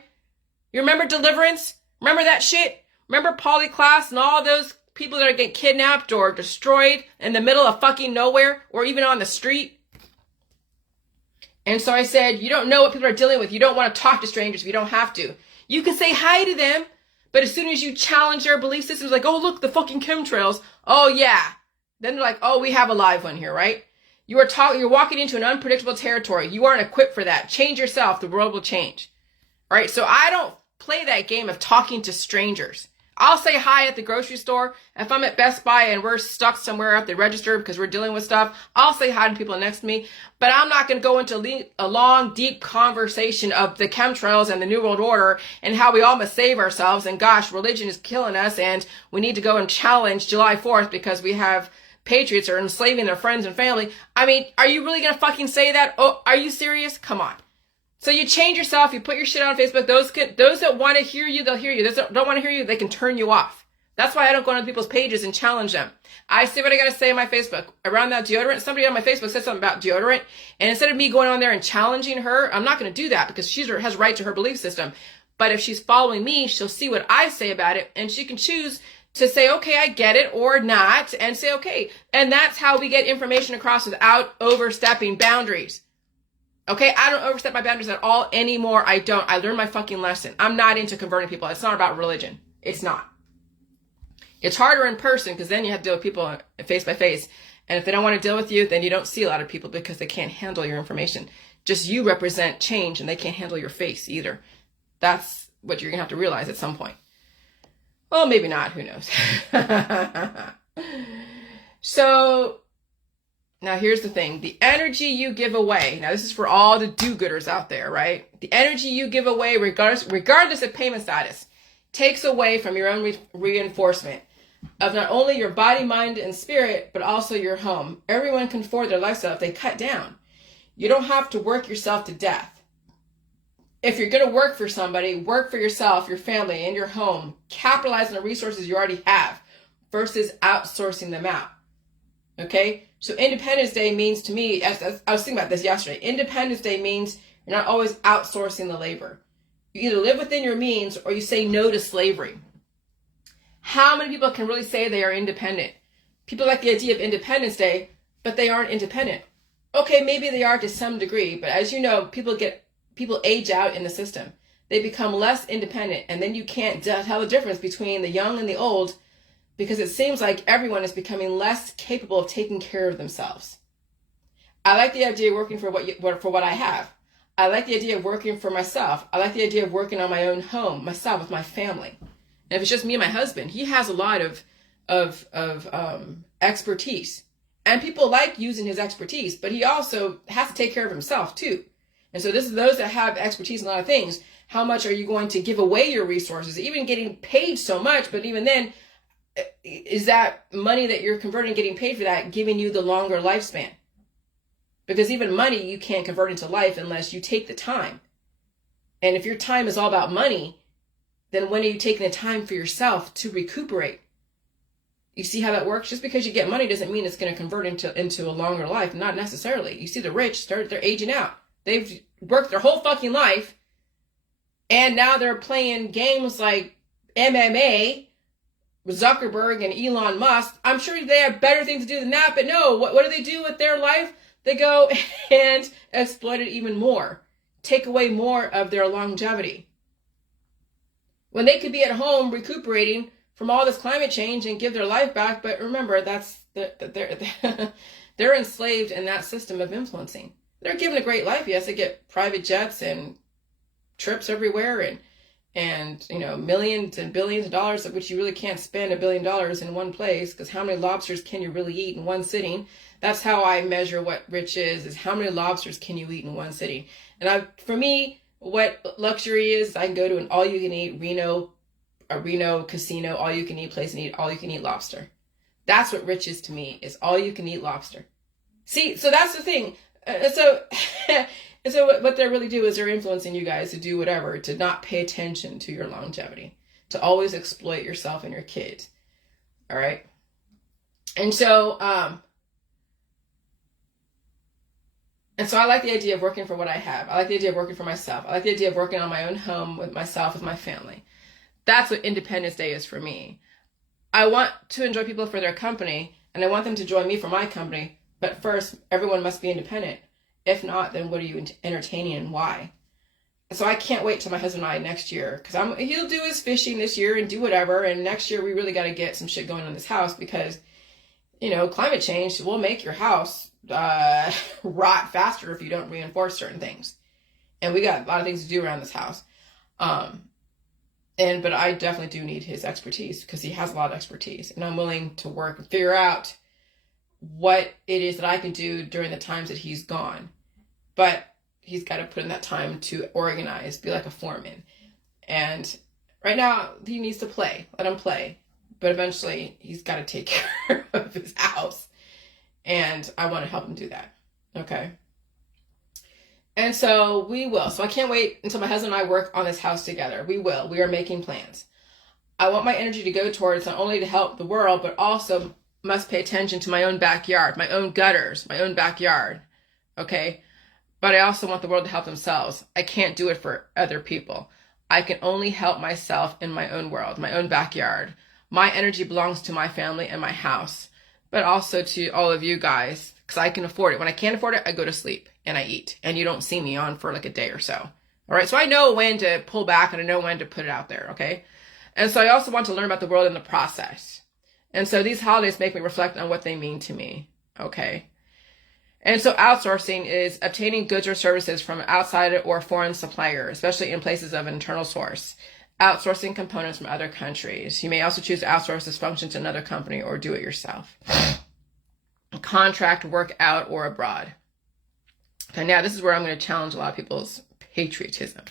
You remember Deliverance? Remember that shit? Remember Polyclass and all those people that are getting kidnapped or destroyed in the middle of fucking nowhere or even on the street? And so I said, you don't know what people are dealing with. You don't want to talk to strangers if you don't have to. You can say hi to them, but as soon as you challenge their belief systems, like, oh, look, the fucking chemtrails. Oh, yeah. Then they're like, oh, we have a live one here, right? You're walking into an unpredictable territory. You aren't equipped for that. Change yourself. The world will change. All right. So I don't play that game of talking to strangers. I'll say hi at the grocery store. If I'm at Best Buy and we're stuck somewhere at the register because we're dealing with stuff, I'll say hi to people next to me. But I'm not going to go into a long, deep conversation of the chemtrails and the New World Order and how we all must save ourselves. And gosh, religion is killing us and we need to go and challenge July 4th because we have patriots are enslaving their friends and family. I mean, are you really going to fucking say that? Oh, are you serious? Come on. So you change yourself, you put your shit on Facebook. Those that want to hear you, they'll hear you. Those that don't want to hear you, they can turn you off. That's why I don't go on people's pages and challenge them. I say what I got to say on my Facebook. Around that deodorant, somebody on my Facebook said something about deodorant. And instead of me going on there and challenging her, I'm not going to do that because she has right to her belief system. But if she's following me, she'll see what I say about it. And she can choose to say, okay, I get it or not. And say, okay. And that's how we get information across without overstepping boundaries. Okay, I don't overstep my boundaries at all anymore. I don't. I learned my fucking lesson. I'm not into converting people. It's not about religion. It's not. It's harder in person because then you have to deal with people face by face. And if they don't want to deal with you, then you don't see a lot of people because they can't handle your information. Just you represent change and they can't handle your face either. That's what you're going to have to realize at some point. Well, maybe not. Who knows? So now here's the thing. The energy you give away. Now this is for all the do-gooders out there, right? The energy you give away, regardless of payment status, takes away from your own reinforcement of not only your body, mind, and spirit, but also your home. Everyone can afford their lifestyle if they cut down. You don't have to work yourself to death. If you're going to work for somebody, work for yourself, your family, and your home. Capitalize on the resources you already have versus outsourcing them out. Okay? So Independence Day means to me, as I was thinking about this yesterday, Independence Day means you're not always outsourcing the labor. You either live within your means or you say no to slavery. How many people can really say they are independent? People like the idea of Independence Day, but they aren't independent. Okay, maybe they are to some degree, but as you know, people age out in the system. They become less independent, and then you can't tell the difference between the young and the old because it seems like everyone is becoming less capable of taking care of themselves. I like the idea of working for what I have. I like the idea of working for myself. I like the idea of working on my own home, myself, with my family. And if it's just me and my husband, he has a lot of expertise. And people like using his expertise, but he also has to take care of himself too. And so this is those that have expertise in a lot of things. How much are you going to give away your resources? Even getting paid so much, but even then, is that money that you're converting, getting paid for that, giving you the longer lifespan? Because even money you can't convert into life unless you take the time. And if your time is all about money, then when are you taking the time for yourself to recuperate? You see how that works? Just because you get money doesn't mean it's going to convert into a longer life. Not necessarily. You see the rich, they're aging out. They've worked their whole fucking life, and now they're playing games like MMA, Zuckerberg and Elon Musk. I'm sure they have better things to do than that, but no, what do they do with their life? They go and exploit it even more, take away more of their longevity. When they could be at home recuperating from all this climate change and give their life back, but remember, they're enslaved in that system of influencing. They're given a great life. Yes, they get private jets and trips everywhere and millions and billions of dollars, of which you really can't spend $1 billion in one place, because how many lobsters can you really eat in one sitting? That's how I measure what rich is how many lobsters can you eat in one sitting. And for me, what luxury is, I can go to an all-you-can-eat Reno casino, all-you-can-eat place and eat all-you-can-eat lobster. That's what rich is to me, is all-you-can-eat lobster. See, so that's the thing. So what they really do is they're influencing you guys to do whatever, to not pay attention to your longevity, to always exploit yourself and your kids. All right. And so I like the idea of working for what I have. I like the idea of working for myself. I like the idea of working on my own home with myself, with my family. That's what Independence Day is for me. I want to enjoy people for their company, and I want them to join me for my company. But first, everyone must be independent. If not, then what are you entertaining and why? So I can't wait till my husband and I next year, because he'll do his fishing this year and do whatever. And next year we really got to get some shit going on this house, because, climate change will make your house rot faster if you don't reinforce certain things. And we got a lot of things to do around this house. But I definitely do need his expertise, because he has a lot of expertise, and I'm willing to work and figure out what it is that I can do during the times that he's gone. But he's got to put in that time to organize, be like a foreman. And right now he needs to play. Let him play. But eventually he's got to take care of his house. And I want to help him do that. Okay. And so we will. So I can't wait until my husband and I work on this house together. We will. We are making plans. I want my energy to go towards not only to help the world, but also must pay attention to my own backyard, my own gutters, my own backyard. Okay. But I also want the world to help themselves. I can't do it for other people. I can only help myself in my own world, my own backyard. My energy belongs to my family and my house, but also to all of you guys, because I can afford it. When I can't afford it, I go to sleep and I eat, and you don't see me on for like a day or so. All right. So I know when to pull back, and I know when to put it out there. Okay. And so I also want to learn about the world in the process. And so these holidays make me reflect on what they mean to me. Okay. And so outsourcing is obtaining goods or services from outside or foreign suppliers, especially in places of internal source. Outsourcing components from other countries. You may also choose to outsource this function to another company or do it yourself. Contract work out or abroad. Okay, now this is where I'm going to challenge a lot of people's patriotism.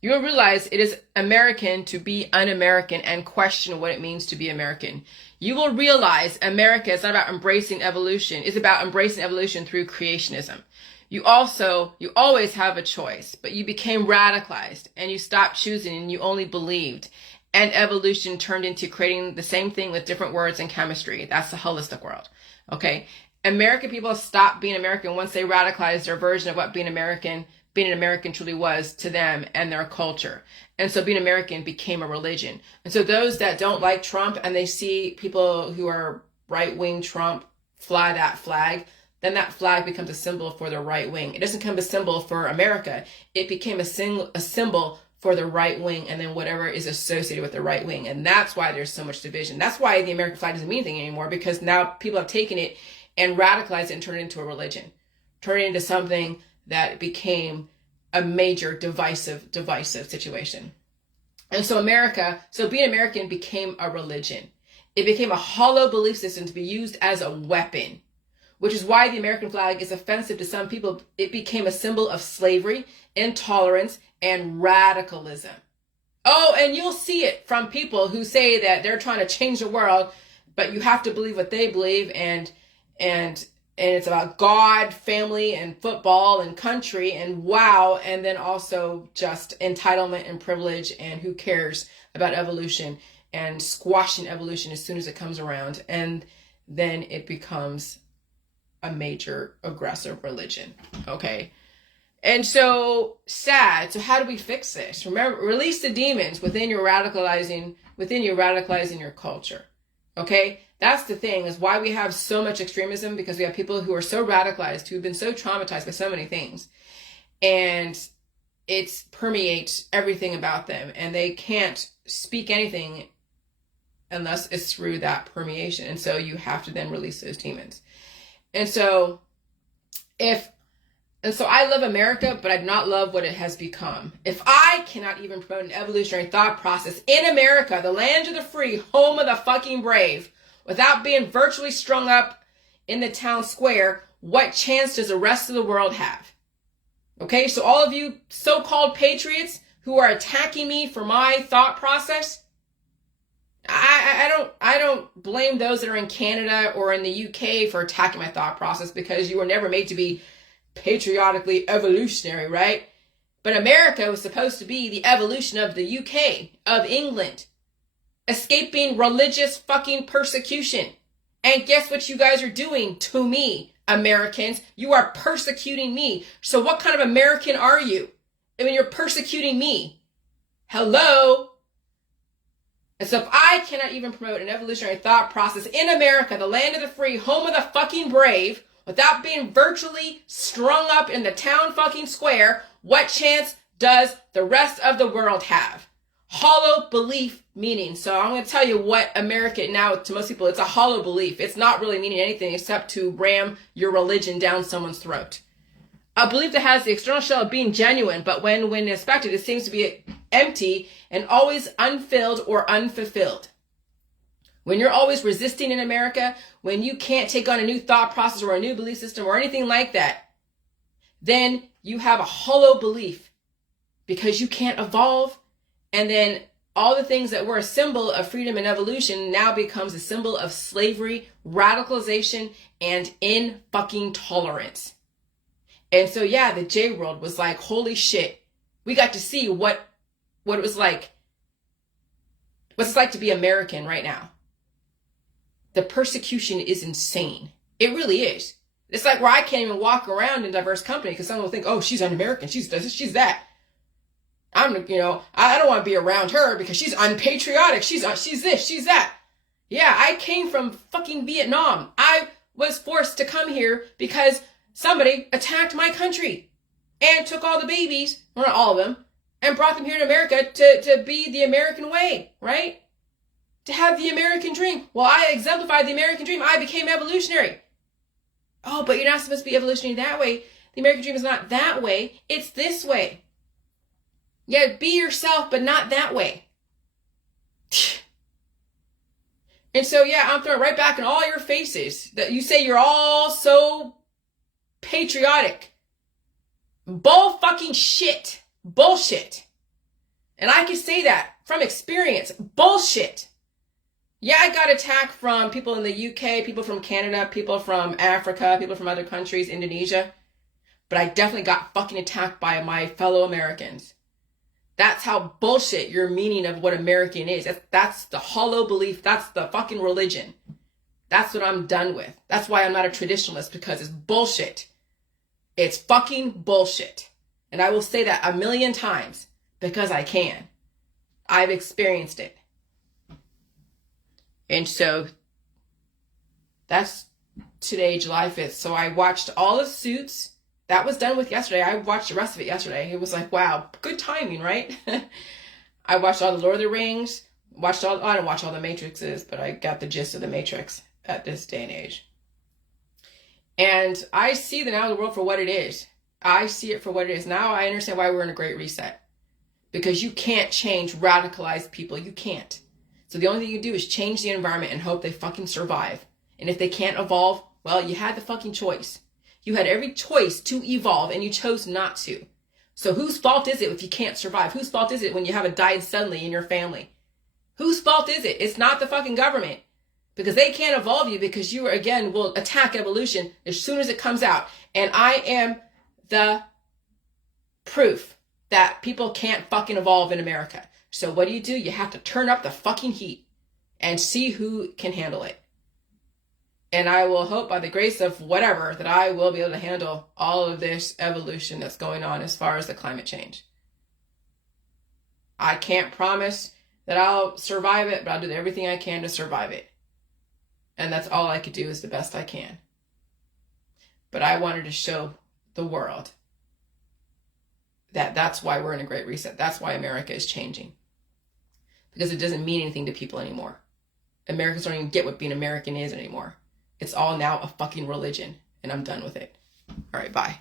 You'll realize it is American to be un-American and question what it means to be American. You will realize America is not about embracing evolution. It's about embracing evolution through creationism. You always have a choice, but you became radicalized and you stopped choosing and you only believed. And evolution turned into creating the same thing with different words and chemistry. That's the holistic world. Okay. American people stopped being American once they radicalized their version of what being an American truly was to them and their culture. And so being American became a religion. And so those that don't like Trump and they see people who are right-wing Trump fly that flag, then that flag becomes a symbol for the right wing. It doesn't become a symbol for America. It became a symbol for the right wing, and then whatever is associated with the right wing. And that's why there's so much division. That's why the American flag doesn't mean anything anymore, because now people have taken it and radicalized it and turned it into a religion, turned it into something that became a major divisive situation. And so being American became a religion. It became a hollow belief system to be used as a weapon, which is why the American flag is offensive to some people. It became a symbol of slavery, intolerance, and radicalism. Oh, and you'll see it from people who say that they're trying to change the world, but you have to believe what they believe, and it's about God, family, and football, and country, and wow, and then also just entitlement and privilege, and who cares about evolution, and squashing evolution as soon as it comes around, and then it becomes a major aggressive religion. Okay. And so sad. So how do we fix this? Remember, release the demons within your radicalizing your culture. Okay. That's the thing, is why we have so much extremism, because we have people who are so radicalized, who've been so traumatized by so many things, and it permeates everything about them, and they can't speak anything unless it's through that permeation. And so you have to then release those demons. And so And so I love America, but I do not love what it has become. If I cannot even promote an evolutionary thought process in America, the land of the free, home of the fucking brave, without being virtually strung up in the town square, what chance does the rest of the world have? Okay, so all of you so-called patriots who are attacking me for my thought process, I don't blame those that are in Canada or in the UK for attacking my thought process, because you were never made to be patriotically evolutionary, right? But America was supposed to be the evolution of the UK, of England, escaping religious fucking persecution. And guess what you guys are doing to me, Americans? You are persecuting me. So what kind of American are you? I mean, you're persecuting me. Hello? And so if I cannot even promote an evolutionary thought process in America, the land of the free, home of the fucking brave, without being virtually strung up in the town fucking square, what chance does the rest of the world have? Hollow belief meaning. So I'm going to tell you what America now, to most people, it's a hollow belief. It's not really meaning anything except to ram your religion down someone's throat. A belief that has the external shell of being genuine, but when inspected, it seems to be empty and always unfilled or unfulfilled. When you're always resisting in America, when you can't take on a new thought process or a new belief system or anything like that, then you have a hollow belief because you can't evolve. And then all the things that were a symbol of freedom and evolution now becomes a symbol of slavery, radicalization, and intolerance. And so, yeah, the J world was like, holy shit, we got to see what it was like, what's it like to be American right now. The persecution is insane. It really is. It's like where I can't even walk around in diverse company because someone will think, oh, she's un-American. She's this, she's that. I don't want to be around her because she's unpatriotic. She's this, she's that. Yeah, I came from fucking Vietnam. I was forced to come here because somebody attacked my country and took all the babies, well, not all of them, and brought them here to America to be the American way, right? To have the American dream. Well, I exemplified the American dream. I became evolutionary. Oh, but you're not supposed to be evolutionary that way. The American dream is not that way. It's this way. Yeah, be yourself, but not that way. And so, yeah, I'm throwing right back in all your faces that you say you're all so patriotic. Bull fucking shit. Bullshit. And I can say that from experience. Bullshit. Yeah, I got attacked from people in the UK, people from Canada, people from Africa, people from other countries, Indonesia. But I definitely got fucking attacked by my fellow Americans. That's how bullshit your meaning of what American is. That's the hollow belief. That's the fucking religion. That's what I'm done with. That's why I'm not a traditionalist, because it's bullshit. It's fucking bullshit. And I will say that 1,000,000 times because I can. I've experienced it. And so that's today, July 5th. So I watched all of Suits. That was done with yesterday. I watched the rest of it yesterday. It was like, wow, good timing, right? I watched all the Lord of the Rings. I didn't watch all the Matrixes, but I got the gist of the Matrix at this day and age. And I see the now the world for what it is. I see it for what it is. Now I understand why we're in a great reset. Because you can't change radicalized people. You can't. So the only thing you can do is change the environment and hope they fucking survive. And if they can't evolve, well, you had the fucking choice. You had every choice to evolve and you chose not to. So whose fault is it if you can't survive? Whose fault is it when you have a died suddenly in your family? Whose fault is it? It's not the fucking government. Because they can't evolve you because you, again, will attack evolution as soon as it comes out. And I am the proof that people can't fucking evolve in America. So what do? You have to turn up the fucking heat and see who can handle it. And I will hope by the grace of whatever that I will be able to handle all of this evolution that's going on as far as the climate change. I can't promise that I'll survive it, but I'll do everything I can to survive it. And that's all I could do is the best I can. But I wanted to show the world that that's why we're in a great reset. That's why America is changing. Because it doesn't mean anything to people anymore. Americans don't even get what being American is anymore. It's all now a fucking religion. And I'm done with it. All right, bye.